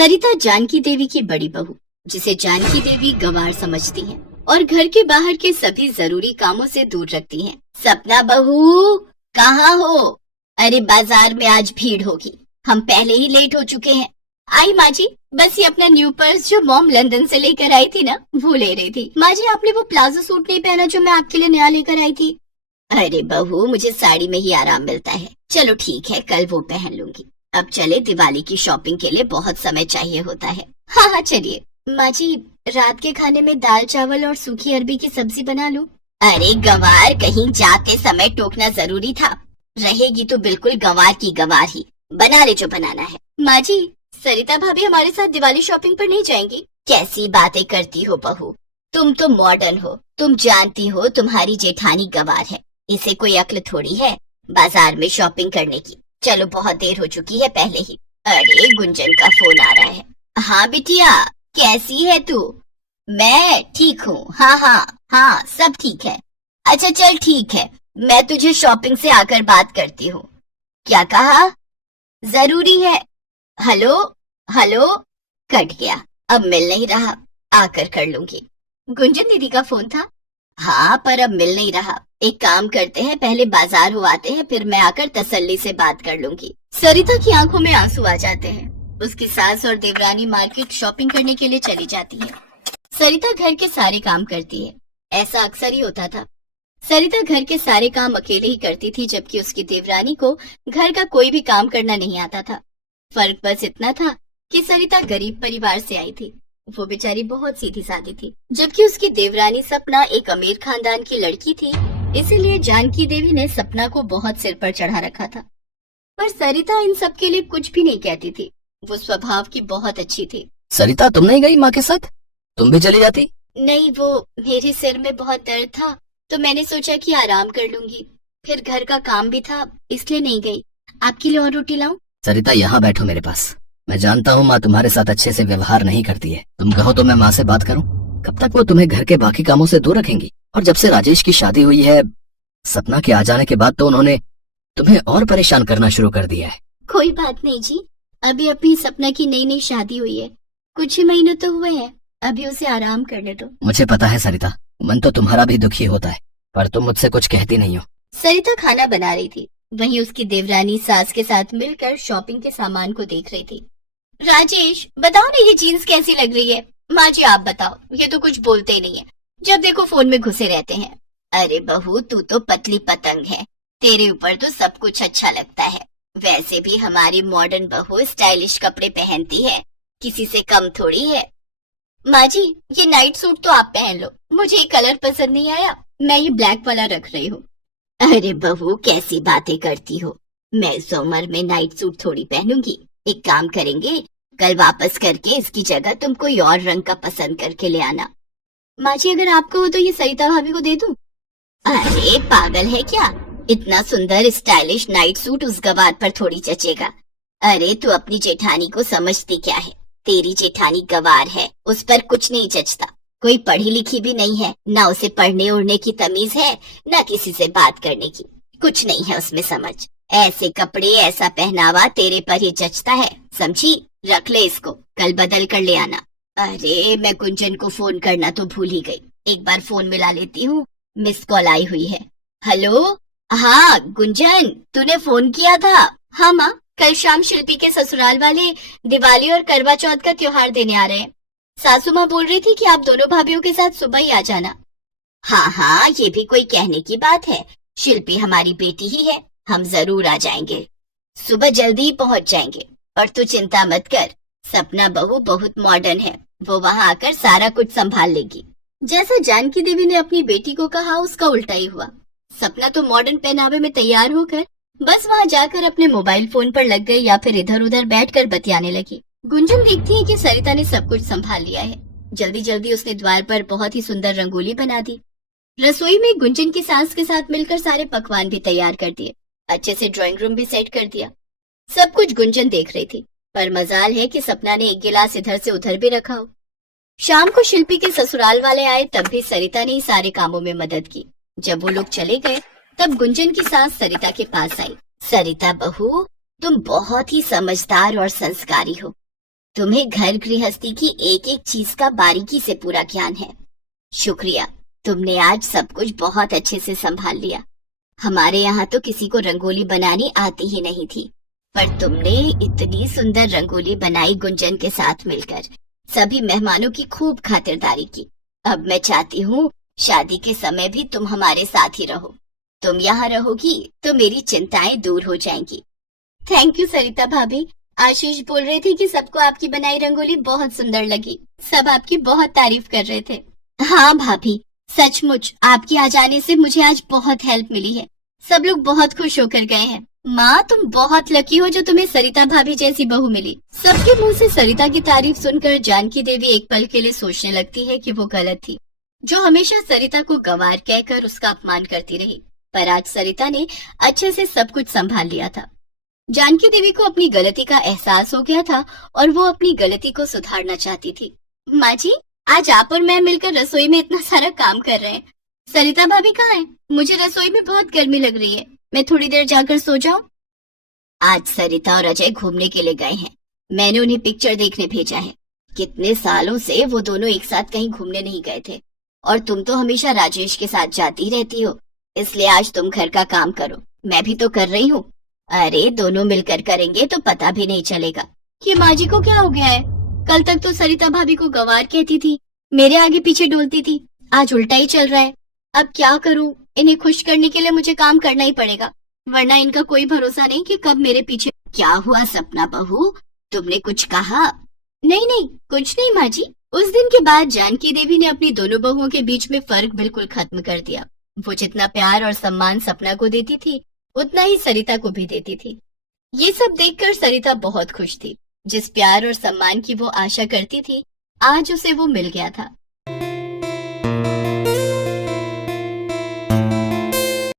सरिता जानकी देवी की बड़ी बहू, जिसे जानकी देवी गंवार समझती हैं और घर के बाहर के सभी जरूरी कामों से दूर रखती हैं। सपना बहू, कहाँ हो? अरे बाजार में आज भीड़ होगी, हम पहले ही लेट हो चुके हैं। आई माँ जी, बस ये अपना न्यू पर्स जो मॉम लंदन से लेकर आई थी ना, वो ले रही थी। माँ जी, आपने वो प्लाजो सूट नहीं पहना जो मैं आपके लिए नया लेकर आई थी? अरे बहू, मुझे साड़ी में ही आराम मिलता है। चलो ठीक है, कल वो पहन लूंगी। अब चले, दिवाली की शॉपिंग के लिए बहुत समय चाहिए होता है। हाँ हाँ चलिए। माँ जी, रात के खाने में दाल चावल और सूखी अरबी की सब्जी बना लूं? अरे गंवार, कहीं जाते समय टोकना जरूरी था। रहेगी तो बिल्कुल गंवार की गंवार ही, बना ले जो बनाना है। माँ जी, सरिता भाभी हमारे साथ दिवाली शॉपिंग पर नहीं जाएंगी? कैसी बातें करती हो बहू, तुम तो मॉडर्न हो। तुम जानती हो तुम्हारी जेठानी गंवार है, इसे कोई अक्ल थोड़ी है बाजार में शॉपिंग करने की। चलो, बहुत देर हो चुकी है पहले ही। अरे गुंजन का फोन आ रहा है। हाँ बिटिया, कैसी है तू? मैं ठीक हूँ। हाँ हाँ हाँ, सब ठीक है। अच्छा चल ठीक है, मैं तुझे शॉपिंग से आकर बात करती हूँ। क्या कहा? जरूरी है। हेलो हेलो, कट गया। अब मिल नहीं रहा, आकर कर लूंगी। गुंजन दीदी का फोन था। हाँ, पर अब मिल नहीं रहा। एक काम करते हैं, पहले बाजार हो आते हैं, फिर मैं आकर तसल्ली से बात कर लूंगी। सरिता की आंखों में आंसू आ जाते हैं। उसकी सास और देवरानी मार्केट शॉपिंग करने के लिए चली जाती है। सरिता घर के सारे काम करती है। ऐसा अक्सर ही होता था। सरिता घर के सारे काम अकेले ही करती थी, जबकि उसकी देवरानी को घर का कोई भी काम करना नहीं आता था। फर्क बस इतना था कि सरिता गरीब परिवार से आई थी। वो बेचारी बहुत सीधी सादी थी, जबकि उसकी देवरानी सपना एक अमीर खानदान की लड़की थी। इसीलिए जानकी देवी ने सपना को बहुत सिर पर चढ़ा रखा था। पर सरिता इन सब के लिए कुछ भी नहीं कहती थी। वो स्वभाव की बहुत अच्छी थी। सरिता, तुम नहीं गई माँ के साथ? तुम भी चली जाती। नहीं, वो मेरे सिर में बहुत दर्द था, तो मैंने सोचा कि आराम कर लूंगी। फिर घर का काम भी था, इसलिए नहीं गई। आपके लिए और रोटी लाऊं? सरिता, यहाँ बैठो मेरे पास। मैं जानता हूँ माँ तुम्हारे साथ अच्छे से व्यवहार नहीं करती है। तुम कहो तो मैं माँ से बात करूँ। कब तक वो तुम्हें घर के बाकी कामों से दूर रखेंगी? और जब से राजेश की शादी हुई है, सपना के आ जाने के बाद तो उन्होंने तुम्हें और परेशान करना शुरू कर दिया है। कोई बात नहीं जी, अभी अपनी सपना की नई नई शादी हुई है, कुछ ही महीने तो हुए हैं, अभी उसे आराम करने दो। मुझे पता है सरिता, मन तो तुम्हारा भी दुखी होता है, पर तुम मुझसे कुछ कहती नहीं हो। सरिता खाना बना रही थी, वहीं उसकी देवरानी सास के साथ मिलकर शॉपिंग के सामान को देख रही थी। राजेश, बताओ ना, ये जीन्स कैसी लग रही है? माँ जी आप बताओ, ये तो कुछ बोलते ही नहीं है, जब देखो फोन में घुसे रहते हैं। अरे बहू, तू तो पतली पतंग है, तेरे ऊपर तो सब कुछ अच्छा लगता है। वैसे भी हमारी मॉडर्न बहू स्टाइलिश कपड़े पहनती है, किसी से कम थोड़ी है। माँ जी, ये नाइट सूट तो आप पहन लो, मुझे ये कलर पसंद नहीं आया, मैं ये ब्लैक वाला रख रही हूँ। अरे बहू, कैसी बातें करती हो, मैं इस उम्र में नाइट सूट थोड़ी पहनूंगी। एक काम करेंगे, कल वापस करके इसकी जगह तुम कोई और रंग का पसंद करके ले आना। माँ जी, अगर आपको हो तो ये सरिता भाभी को दे दूं? अरे पागल है क्या, इतना सुंदर स्टाइलिश नाइट सूट उस गवार पर थोड़ी जचेगा। अरे तू अपनी जेठानी को समझती क्या है? तेरी जेठानी गवार है, उस पर कुछ नहीं जचता। कोई पढ़ी लिखी भी नहीं है, ना उसे पढ़ने उड़ने की तमीज है, ना किसी से बात करने की, कुछ नहीं है उसमें समझ। ऐसे कपड़े, ऐसा पहनावा तेरे पर ही जचता है, समझी? रख ले इसको, कल बदल कर ले आना। अरे मैं गुंजन को फोन करना तो भूल ही गई, एक बार फोन मिला लेती हूँ, मिस कॉल आई हुई है। हेलो, हाँ गुंजन, तूने फोन किया था? हाँ माँ, कल शाम शिल्पी के ससुराल वाले दिवाली और करवा चौथ का त्योहार देने आ रहे हैं। सासू माँ बोल रही थी कि आप दोनों भाभीयों के साथ सुबह ही आ जाना। हाँ हाँ, ये भी कोई कहने की बात है, शिल्पी हमारी बेटी ही है, हम जरूर आ जाएंगे। सुबह जल्दी ही पहुँच जाएंगे। और तू चिंता मत कर, सपना बहू बहुत मॉडर्न है, वो वहाँ आकर सारा कुछ संभाल लेगी। जैसा जानकी देवी ने अपनी बेटी को कहा, उसका उल्टा ही हुआ। सपना तो मॉडर्न पहनावे में तैयार होकर बस वहाँ जाकर अपने मोबाइल फोन पर लग गई या फिर इधर उधर बैठकर बतियाने लगी। गुंजन देखती है कि सरिता ने सब कुछ संभाल लिया है। जल्दी जल्दी उसने द्वार पर बहुत ही सुंदर रंगोली बना दी। रसोई में गुंजन की सास के साथ मिलकर सारे पकवान भी तैयार कर दिए, अच्छे से ड्राइंग रूम भी सेट कर दिया। सब कुछ गुंजन देख रही थी, पर मजाल है कि सपना ने एक गिलास इधर से उधर भी रखा हो। शाम को शिल्पी के ससुराल वाले आए, तब भी सरिता ने सारे कामों में मदद की। जब वो लोग चले गए, तब गुंजन की सास सरिता के पास आई। सरिता बहू, तुम बहुत ही समझदार और संस्कारी हो, तुम्हें घर गृहस्थी की एक एक चीज का बारीकी से पूरा ज्ञान है। शुक्रिया, तुमने आज सब कुछ बहुत अच्छे से संभाल लिया। हमारे यहाँ तो किसी को रंगोली बनानी आती ही नहीं थी, पर तुमने इतनी सुंदर रंगोली बनाई गुंजन के साथ मिलकर। सभी मेहमानों की खूब खातिरदारी की। अब मैं चाहती हूँ शादी के समय भी तुम हमारे साथ ही रहो। तुम यहाँ रहोगी तो मेरी चिंताएं दूर हो जाएंगी। थैंक यू सरिता भाभी। आशीष बोल रहे थे कि सबको आपकी बनाई रंगोली बहुत सुंदर लगी। सब आपकी बहुत तारीफ कर रहे थे। हाँ भाभी, सचमुच आपकी आ जाने से मुझे आज बहुत हेल्प मिली है। सब लोग बहुत खुश होकर गए हैं। माँ, तुम बहुत लकी हो जो तुम्हें सरिता भाभी जैसी बहू मिली। सबके मुंह से सरिता की तारीफ सुनकर जानकी देवी एक पल के लिए सोचने लगती है कि वो गलत थी, जो हमेशा सरिता को गंवार कहकर उसका अपमान करती रही। पर आज सरिता ने अच्छे से सब कुछ संभाल लिया था। जानकी देवी को अपनी गलती का एहसास हो गया था और वो अपनी गलती को सुधारना चाहती थी। माँ जी, आज आप और मैं मिलकर रसोई में इतना सारा काम कर रहे हैं। सरिता भाभी कहाँ है? मुझे रसोई में बहुत गर्मी लग रही है। मैं थोड़ी देर जाकर सो जाऊं? आज सरिता और अजय घूमने के लिए गए हैं। मैंने उन्हें पिक्चर देखने भेजा है। कितने सालों से वो दोनों एक साथ कहीं घूमने नहीं गए थे, और तुम तो हमेशा राजेश के साथ जाती रहती हो, इसलिए आज तुम घर का काम करो। मैं भी तो कर रही हूँ। अरे दोनों मिलकर करेंगे तो पता भी नहीं चलेगा। ये माँ जी को क्या हो गया है? कल तक तो सरिता भाभी को गंवार कहती थी, मेरे आगे पीछे डोलती थी। आज उल्टा ही चल रहा है। अब क्या करूं? इन्हें खुश करने के लिए मुझे काम करना ही पड़ेगा, वरना इनका कोई भरोसा नहीं कि कब मेरे पीछे। क्या हुआ सपना बहू, तुमने कुछ कहा? नहीं नहीं, कुछ नहीं माँ जी। उस दिन के बाद जानकी देवी ने अपनी दोनों बहुओं के बीच में फर्क बिल्कुल खत्म कर दिया। वो जितना प्यार और सम्मान सपना को देती थी, उतना ही सरिता को भी देती थी। ये सब देखकर सरिता बहुत खुश थी। जिस प्यार और सम्मान की वो आशा करती थी, आज उसे वो मिल गया था।